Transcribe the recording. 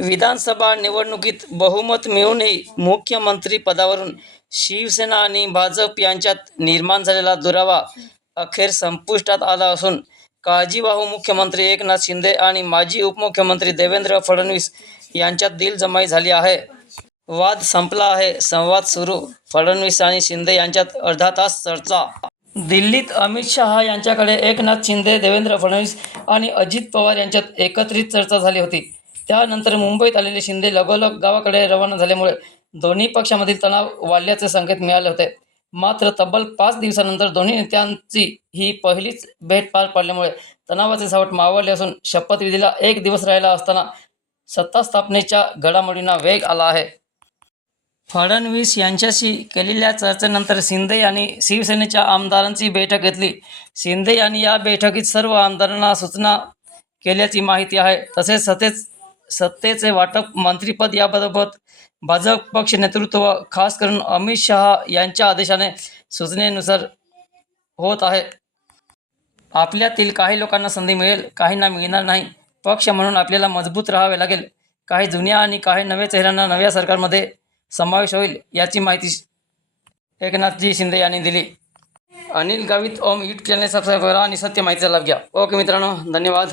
विधानसभा निवडणुकीत बहुमत मिळूनही मुख्यमंत्री पदावरून शिवसेना आणि भाजप यांच्यात निर्माण झालेला दुरावा अखेर संपुष्टात आला असून काळजीवाहू मुख्यमंत्री एकनाथ शिंदे आणि माजी उपमुख्यमंत्री देवेंद्र फडणवीस यांच्यात दिलजमाई झाली आहे. वाद संपला आहे. संवाद सुरू. फडणवीस आणि शिंदे यांच्यात अर्धा तास चर्चा. दिल्लीत अमित शहा यांच्याकडे एकनाथ शिंदे देवेंद्र फडणवीस आणि अजित पवार यांच्यात एकत्रित चर्चा झाली होती. त्यानंतर मुंबईत आलेले शिंदे लगोलग गावाकडे रवाना झाल्यामुळे दोन्ही पक्षामधील तणाव वाढल्याचे संकेत मिळाले होते. मात्र तब्बल पाच दिवसानंतर दोन्ही नेत्यांची ही पहिलीच भेट पार पडल्यामुळे तणावाचे सावट मावळले असून शपथविधीला एक दिवस राहिला असताना सत्ता स्थापनेच्या घडामोडींना वेग आला आहे. फडणवीस यांच्याशी केलेल्या चर्चेनंतर शिंदे यांनी शिवसेनेच्या आमदारांची बैठक घेतली. शिंदे यांनी या बैठकीत सर्व आमदारांना सूचना केल्याची माहिती आहे. तसेच सत्तेच सत्तेचे वाटप मंत्रीपद याबाबत भाजप पक्ष नेतृत्व खास करून अमित शहा यांच्या आदेशाने सूचनेनुसार होत आहे. आपल्यातील काही लोकांना संधी मिळेल काहींना मिळणार नाही. पक्ष म्हणून आपल्याला मजबूत राहावे लागेल. काही जुन्या आणि काही नव्या चेहऱ्यांना नव्या सरकारमध्ये समावेश होईल याची माहिती एकनाथजी शिंदे यांनी दिली. अनिल गावित ओम यूट्यूब चॅनल सबस्क्राईब करा आणि सत्य माहितीचा लाभ घ्या. ओके मित्रांनो धन्यवाद.